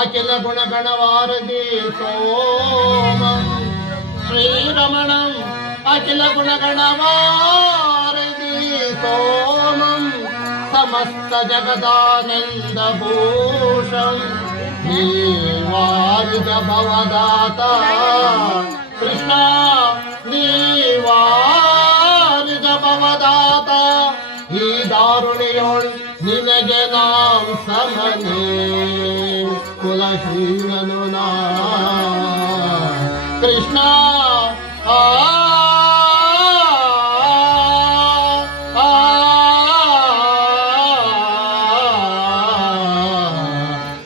अखिल गुणगणवारधि सोमं श्रीरमणम् अखिल गुणगणवारधि सोमं समस्त जगदानन्दभूषं नीवारिज भवदाता कृष्णा नीवारिज भवदाता ही दारुणियोळ್ ನಿನಗೆ ನಾಂ ಸಮನೆ ಕುಲಹೀನನು ನಾ ಕೃಷ್ಣ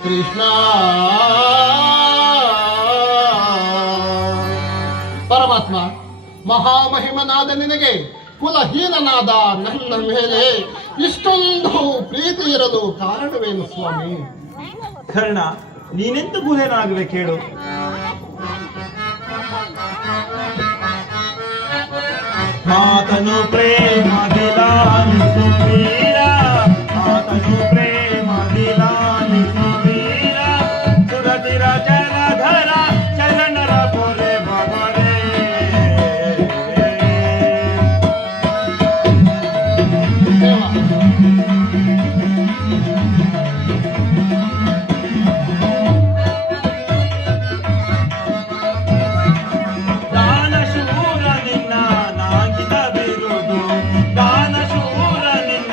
ಕೃಷ್ಣ ಪರಮಾತ್ಮ ಮಹಾಮಹಿಮನಾದ ನಿನಗೆ ಕುಲಹೀನನಾದ ನನ್ನ ಮೇಲೆ ಇಷ್ಟೊಂದು ಪ್ರೀತಿ ಇರಲು ಕಾರಣವೇನು ಸ್ವಾಮಿ? ಕರ್ಣ, ನೀನೆಂತ ಗುಹೇನಾಗಬೇಕು ಹೇಳು. ಮಾತನು ಪ್ರೇಮ ದಿಲಾನಿಸು ವೀರ, ಮಾತನು ಪ್ರೇಮ ದಿಲಾನಿಸು ವೀರ, ಸುರತಿರ ಜಲಧರ ಚರಣರ ಪೊರೆ ಬಗರೆ. ದಾನಶೂರ ನಿನ್ನ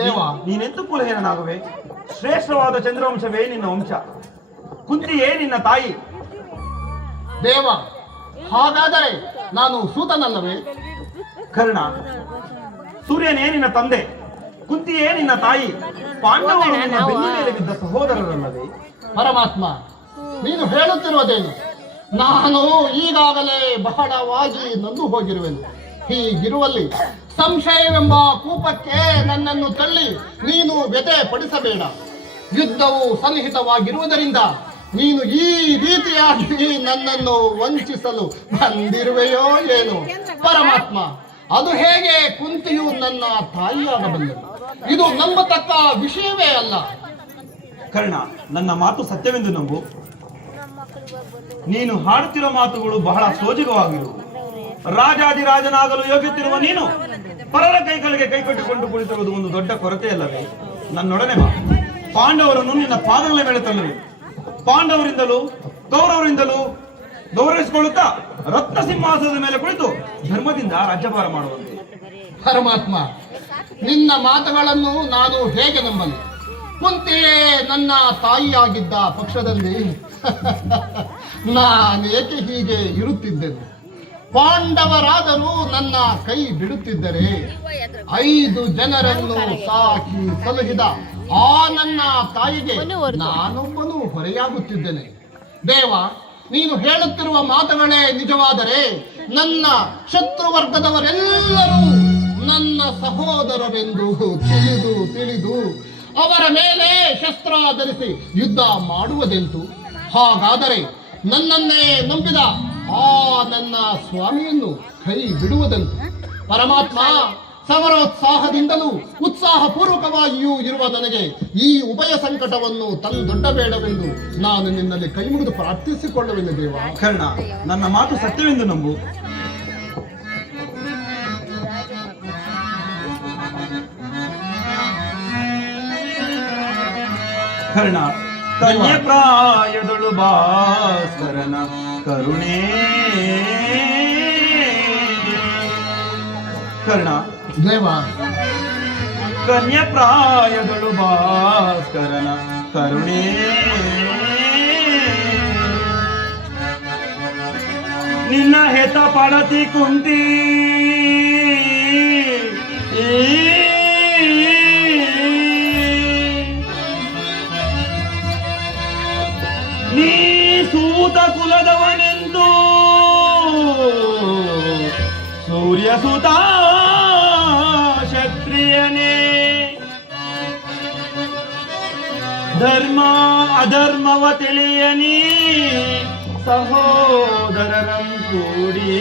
ದೇವ, ನೀನೆಂತೂ ಕುಲಹೀನನಾಗುವೆ? ಶ್ರೇಷ್ಠವಾದ ಚಂದ್ರವಂಶವೇ ನಿನ್ನ ವಂಶ, ಕುಂತಿಯೇ ನಿನ್ನ ತಾಯಿ. ದೇವ, ಹಾಗಾದರೆ ನಾನು ಸೂತನಲ್ಲವೇ? ಕರ್ಣ, ಸೂರ್ಯನೇ ನಿನ್ನ ತಂದೆ, ಕುಂತಿಯೇ ನಿನ್ನ ತಾಯಿ, ಪಾಂಡವರು ನಿನ್ನ ಬೆನ್ನಿ ಮೇಲೆ ಬಿದ್ದ ಸಹೋದರರಲ್ಲವೇ? ಪರಮಾತ್ಮ, ನೀನು ಹೇಳುತ್ತಿರುವುದೇನು? ನಾನು ಈಗಾಗಲೇ ಬಹಳವಾಗಿ ನೊಂದು ಹೋಗಿರುವೆನು. ಹೀಗಿರುವಲ್ಲಿ ಸಂಶಯವೆಂಬ ಕೂಪಕ್ಕೆ ನನ್ನನ್ನು ತಳ್ಳಿ ನೀನು ವ್ಯಥೆ ಪಡಿಸಬೇಡ. ಯುದ್ಧವು ಸನ್ನಿಹಿತವಾಗಿರುವುದರಿಂದ ನೀನು ಈ ರೀತಿಯಾಗಿ ನನ್ನನ್ನು ವಂಚಿಸಲು ಬಂದಿರುವೆಯೋ ಏನು? ಪರಮಾತ್ಮ, ಅದು ಹೇಗೆ ಕುಂತಿಯು ನನ್ನ ತಾಯಿಯಾಗಬಲ್ಲದು? ಇದು ನಂಬತಕ್ಕ ವಿಷಯವೇ ಅಲ್ಲ. ಕರ್ಣ, ನನ್ನ ಮಾತು ಸತ್ಯವೆಂದು ನಂಬು. ನೀನು ಹಾಡುತ್ತಿರುವ ಮಾತುಗಳು ಬಹಳ ಸೋಜಿಗವಾಗಿರುವು. ರಾಜಾದಿರಾಜನಾಗಲು ಯೋಗ್ಯತಿರುವ ನೀನು ಪರರ ಕೈಗಳಿಗೆ ಕೈಕಟ್ಟಿಕೊಂಡು ಕುಳಿತಿರುವುದು ಒಂದು ದೊಡ್ಡ ಕೊರತೆಯಲ್ಲವೇ? ನನ್ನೊಡನೆ ಬಾ. ಪಾಂಡವರನ್ನು ನಿನ್ನ ಪಾದಗಳ ಮೇಲೆ ತಳ್ಳುವೆ. ಪಾಂಡವರಿಂದಲೂ ಕೌರವರಿಂದಲೂ ಗೌರವಿಸಿಕೊಳ್ಳುತ್ತಾ ರತ್ನ ಸಿಂಹಾಸನದ ಮೇಲೆ ಕುಳಿತು ಧರ್ಮದಿಂದ ರಾಜ್ಯಭಾರ ಮಾಡುವಂತೆ. ಪರಮಾತ್ಮ, ನಿನ್ನ ಮಾತುಗಳನ್ನು ನಾನು ಹೇಗೆ ನಂಬಲಿ? ಕುಂತಿಯೇ ನನ್ನ ತಾಯಿಯಾಗಿದ್ದ ಪಕ್ಷದಲ್ಲಿ ನಾನೇಕೆ ಹೀಗೆ ಇರುತ್ತಿದ್ದೆನು? ಪಾಂಡವರಾದರೂ ನನ್ನ ಕೈ ಬಿಡುತ್ತಿದ್ದರೆ 5 ಜನರನ್ನು ಸಾಕಿ ಸಲಹಿದ ಆ ನನ್ನ ತಾಯಿಗೆ ನಾನೊಬ್ಬನು ಹೊರೆಯಾಗುತ್ತಿದ್ದೇನೆ. ದೇವ, ನೀನು ಹೇಳುತ್ತಿರುವ ಮಾತುಗಳೇ ನಿಜವಾದರೆ ನನ್ನ ಶತ್ರುವರ್ಗದವರೆಲ್ಲರೂ ನನ್ನ ಸಹೋದರರೆಂದು ತಿಳಿದು ಅವರ ಮೇಲೆ ಶಸ್ತ್ರ ಧರಿಸಿ ಯುದ್ಧ ಮಾಡುವುದೆಂತು? ಹಾಗಾದರೆ ನನ್ನನ್ನೇ ನಂಬಿದ ಆ ನನ್ನ ಸ್ವಾಮಿಯನ್ನು ಕೈ ಬಿಡುವುದಂತು? ಪರಮಾತ್ಮ, ಸಮರೋತ್ಸಾಹದಿಂದಲೂ ಉತ್ಸಾಹಪೂರ್ವಕವಾಗಿಯೂ ಇರುವ ನನಗೆ ಈ ಉಭಯ ಸಂಕಟವನ್ನು ತಂದೊಡ್ಡಬೇಡವೆಂದು ನಾನು ನಿನ್ನಲ್ಲಿ ಕೈ ಮುಗಿದು ಪ್ರಾರ್ಥಿಸಿಕೊಳ್ಳುವೆನು ದೇವ. ಕರ್ಣ, ನನ್ನ ಮಾತು ಸತ್ಯವೆಂದು ನಂಬು. ಕರ್ಣ, ಕನ್ಯ ಪ್ರಾಯದಳು ಭಾಸ್ಕರನ ಕರುಣೆ. ಕರ್ಣ ದೇವ, ಕನ್ಯ ಪ್ರಾಯದಳು ಭಾಸ್ಕರನ ಕರುಣೆ. ನಿನ್ನ ಹೆತ ಪಡತಿ ಕುಂತಿ ನೀ ಸೂತ ಕುಲದವನೆಂದು ಸೂರ್ಯ ಸುತ ಕ್ಷತ್ರಿಯನೇ ಧರ್ಮ ಅಧರ್ಮವ ತಿಳಿಯನಿ ಸಹೋದರರಂ ಕೂಡಿ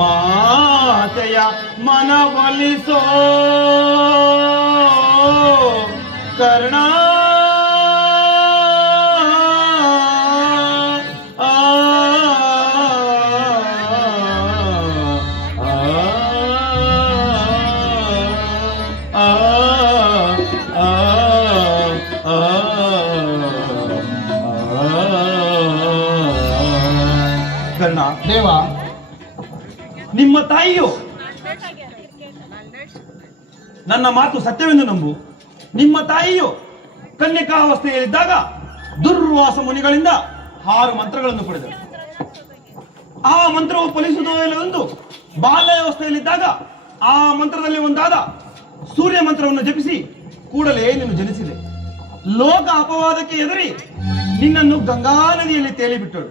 ಮಾತೆಯ ಮನವೊಲಿಸೋ ಕರ್ಣ. ಕರ್ಣ, ದೇವ, ನಿಮ್ಮ ತಾಯಿಯು ನನ್ನ ಮಾತು ಸತ್ಯವೆಂದು ನಂಬು. ನಿಮ್ಮ ತಾಯಿಯು ಕನ್ಯಕಾವಸ್ಥೆಯಲ್ಲಿದ್ದಾಗ ದುರ್ವಾಸ ಮುನಿಗಳಿಂದ 6 ಮಂತ್ರಗಳನ್ನು ಪಡೆದರು. ಆ ಮಂತ್ರವು ಫಲಿಸುವುದಿಲ್ಲವೆಂದು ಬಾಲ್ಯಾವಸ್ಥೆಯಲ್ಲಿದ್ದಾಗ ಆ ಮಂತ್ರದಲ್ಲಿ ಒಂದಾದ ಸೂರ್ಯ ಮಂತ್ರವನ್ನು ಜಪಿಸಿ ಕೂಡಲೇ ನೀನು ಜನಿಸಿದೆ. ಲೋಕ ಅಪವಾದಕ್ಕೆ ಎದುರಿ ನಿನ್ನನ್ನು ಗಂಗಾ ನದಿಯಲ್ಲಿ ತೇಲಿಬಿಟ್ಟಳು.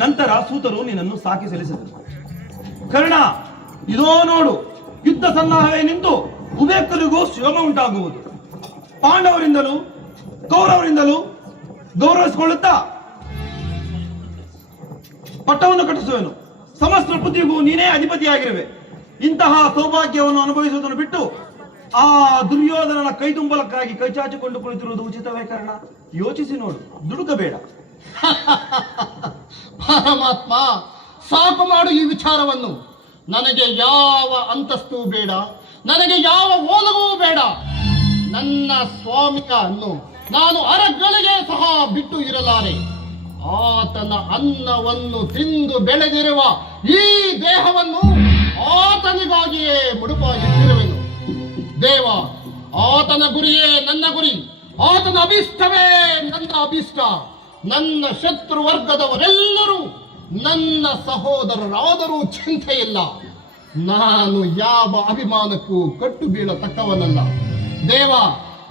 ನಂತರ ಸೂತರು ನಿನ್ನನ್ನು ಸಾಕಿ ಸಲ್ಲಿಸಿದರು. ಕರ್ಣ, ಇದೋ ನೋಡು, ಯುದ್ಧ ಸನ್ನಾಹವೇ ನಿಂತು ಉಭಯಕ್ಕರಿಗೂ ಶ್ರಮ ಉಂಟಾಗುವುದು. ಪಾಂಡವರಿಂದಲೂ ಕೌರವರಿಂದಲೂ ಗೌರವಿಸಿಕೊಳ್ಳುತ್ತಾ ಪಟ್ಟವನ್ನು ಕಟ್ಟಿಸುವೆನು. ಸಮಸ್ತ ಪೃಥ್ವಿಗೂ ನೀನೇ ಅಧಿಪತಿಯಾಗಿರುವೆ. ಇಂತಹ ಸೌಭಾಗ್ಯವನ್ನು ಅನುಭವಿಸುವುದನ್ನು ಬಿಟ್ಟು ಆ ದುರ್ಯೋಧನನ ಕೈ ತುಂಬಲಕ್ಕಾಗಿ ಕೈಚಾಚಿಕೊಂಡು ಕುಳಿತಿರುವುದು ಉಚಿತವೇ ಕರ್ಣ? ಯೋಚಿಸಿ ನೋಡು, ದುಡುಕಬೇಡ. ಪರಮಾತ್ಮ, ಸಾಕು ಮಾಡು ಈ ವಿಚಾರವನ್ನು. ನನಗೆ ಯಾವ ಅಂತಸ್ತು ಬೇಡ, ನನಗೆ ಯಾವ ಓಲಗವೂ ಬೇಡ. ನನ್ನ ಸ್ವಾಮಿಯನ್ನು ನಾನು ಅರಗಳಿಗೆ ಸಹ ಬಿಟ್ಟು ಇರಲಾರೆ. ಆತನ ಅನ್ನವನ್ನು ತಿಂದು ಬೆಳೆದಿರುವ ಈ ದೇಹವನ್ನು ಆತನಿಗಾಗಿಯೇ ಮುಡುಪಾಗಿಟ್ಟಿರುವೆನು. ದೇವ, ಆತನ ಗುರಿಯೇ ನನ್ನ ಗುರಿ, ಆತನ ಅಭಿಷ್ಟವೇ ನನ್ನ ಅಭಿಷ್ಟ. ನನ್ನ ಶತ್ರು ವರ್ಗದವರೆಲ್ಲರೂ ನನ್ನ ಸಹೋದರರಾದರೂ ಚಿಂತೆ ಇಲ್ಲ. ನಾನು ಯಾವ ಅಭಿಮಾನಕ್ಕೂ ಕಟ್ಟು ಬೀಳತಕ್ಕವನಲ್ಲ. ದೇವ,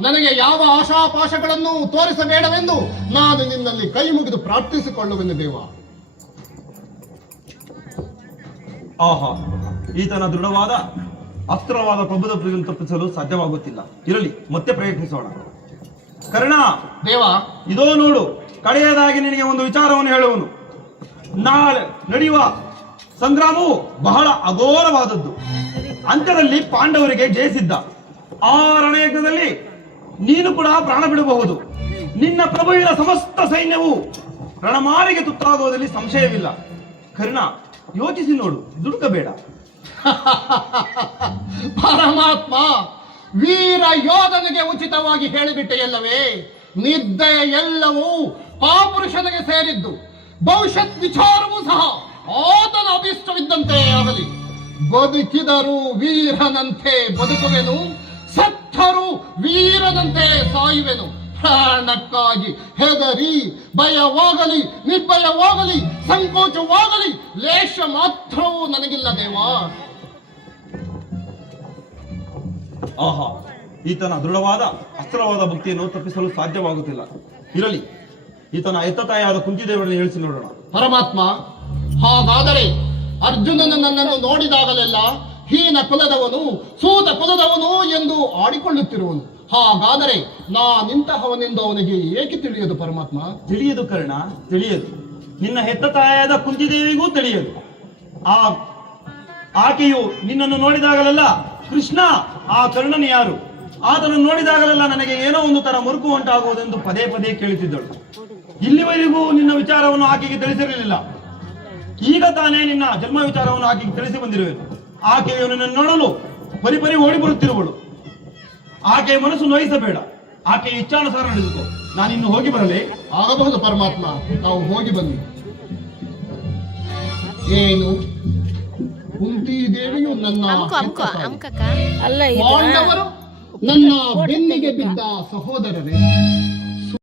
ನನಗೆ ಯಾವ ಆಶಾಪಾಶಗಳನ್ನು ತೋರಿಸಬೇಡವೆಂದು ನಾನು ನಿನ್ನಲ್ಲಿ ಕೈ ಮುಗಿದು ಪ್ರಾರ್ಥಿಸಿಕೊಳ್ಳುವೆನು ದೇವ. ಆಹಾ, ಈತನ ದೃಢವಾದ ಅಸ್ತ್ರವಾದ ಪ್ರಭುತ್ವವನ್ನು ತಪ್ಪಿಸಲು ಸಾಧ್ಯವಾಗುತ್ತಿಲ್ಲ. ಇರಲಿ, ಮತ್ತೆ ಪ್ರಯತ್ನಿಸೋಣ. ಕರ್ಣ ದೇವ, ಇದೋ ನೋಡು, ಕಡೆಯದಾಗಿ ನಿನಗೆ ಒಂದು ವಿಚಾರವನ್ನು ಹೇಳುವನು. ನಾಳೆ ನಡೆಯುವ ಸಂಗ್ರಾಮವು ಬಹಳ ಅಘೋರವಾದದ್ದು. ಅಂತ್ಯದಲ್ಲಿ ಪಾಂಡವರಿಗೆ ಜಯಿಸಿದ್ದ ಆ ರಣಯಜ್ಞದಲ್ಲಿ ನೀನು ಕೂಡ ಪ್ರಾಣ ಬಿಡಬಹುದು. ನಿನ್ನ ಪ್ರಭುವಿನ ಸಮಸ್ತ ಸೈನ್ಯವು ರಣಮಾರಿಗೆ ತುತ್ತಾಗುವುದರಲ್ಲಿ ಸಂಶಯವಿಲ್ಲ. ಕರ್ಣ, ಯೋಚಿಸಿ ನೋಡು, ದುಡುಕಬೇಡ. ಪರಮಾತ್ಮ, ವೀರ ಯೋಧನಿಗೆ ಉಚಿತವಾಗಿ ಹೇಳಿಬಿಟ್ಟೆಯಲ್ಲವೇ? ನಿರ್ದಯ ಎಲ್ಲವೂ ಕಾಪುರುಷನಿಗೆ ಸೇರಿದ್ದು. ಭವಿಷ್ಯತ್ ವಿಚಾರವೂ ಸಹ ಆತನ ಅಭಿಷ್ಟವಿದ್ದಂತೆ ಆಗಲಿ. ಬದುಕಿದರೂ ವೀರನಂತೆ ಬದುಕುವೆನು, ಸತ್ತರೂ ವೀರನಂತೆ ಸಾಯುವೆನು. ಪ್ರಾಣಕ್ಕಾಗಿ ಹೆದರಿ ಭಯವಾಗಲಿ, ನಿರ್ಭಯವಾಗಲಿ, ಸಂಕೋಚವಾಗಲಿ ಲೇಷ ಮಾತ್ರವೂ ನನಗಿಲ್ಲ ದೇವಾ. ಆಹಾ, ಈತನ ದೃಢವಾದ ಅಸ್ತ್ರವಾದ ಭಕ್ತಿಯನ್ನು ತಪ್ಪಿಸಲು ಸಾಧ್ಯವಾಗುತ್ತಿಲ್ಲ. ಇರಲಿ, ಈತನ ಎತ್ತತಾಯಾದ ಕುಂತಿದೇವರನ್ನು ಹೇಳಿಸಿ ನೋಡೋಣ. ಪರಮಾತ್ಮ, ಹಾಗಾದರೆ ಅರ್ಜುನನು ನನ್ನನ್ನು ನೋಡಿದಾಗಲೆಲ್ಲ ಹೀನ ಕುಲದವನು, ಸೂತ ಕುಲದವನು ಎಂದು ಆಡಿಕೊಳ್ಳುತ್ತಿರುವನು. ಹಾಗಾದರೆ ನಾನಿಂತಹವನೆಂದು ಅವನಿಗೆ ಏಕೆ ತಿಳಿಯದು ಪರಮಾತ್ಮ? ತಿಳಿಯದು ಕರ್ಣ, ತಿಳಿಯದು. ನಿನ್ನ ಹೆತ್ತ ತಾಯಾದ ಕುಂತಿದೇವಿಗೂ ತಿಳಿಯದು. ಆಕೆಯು ನಿನ್ನನ್ನು ನೋಡಿದಾಗಲೆಲ್ಲ ಕೃಷ್ಣ, ಆ ಕರ್ಣನು ಯಾರು? ಆತನನ್ನು ನೋಡಿದಾಗಲೆಲ್ಲ ನನಗೆ ಏನೋ ಒಂದು ತರ ಮುರುಕು ಉಂಟಾಗುವುದೆಂದು ಪದೇ ಪದೇ ಕೇಳುತ್ತಿದ್ದಳು. ಇಲ್ಲಿವರೆಗೂ ನಿನ್ನ ವಿಚಾರವನ್ನು ಆಕೆಗೆ ತಿಳಿಸಿರಲಿಲ್ಲ. ಈಗ ತಾನೇ ನಿನ್ನ ಜನ್ಮ ವಿಚಾರವನ್ನು ಆಕೆಗೆ ತಿಳಿಸಿ ಬಂದಿರುವೆನು. ಆಕೆಯು ನಿನ್ನನ್ನು ನೋಡಲು ಪರಿಪರಿ ಓಡಿ ಬರುತ್ತಿರುವಳು. ಆಕೆಯ ಮನಸ್ಸು ನೋಯಿಸಬೇಡ. ಆಕೆಯ ಇಚ್ಛಾನುಸಾರ ನಡೆದುಕೋ. ನಾನಿನ್ನು ಹೋಗಿ ಬರಲೇ? ಆಗಬಹುದು ಪರಮಾತ್ಮ, ತಾವು ಹೋಗಿ ಬನ್ನಿ. ಏನು ಕುಂತಿ ದೇವಿಯು ನನ್ನ ಅಲ್ಲ ಪಾಂಡವರು ನನ್ನ ಬೆನ್ನಿಗೆ ಬಿದ್ದ ಸಹೋದರರೇ.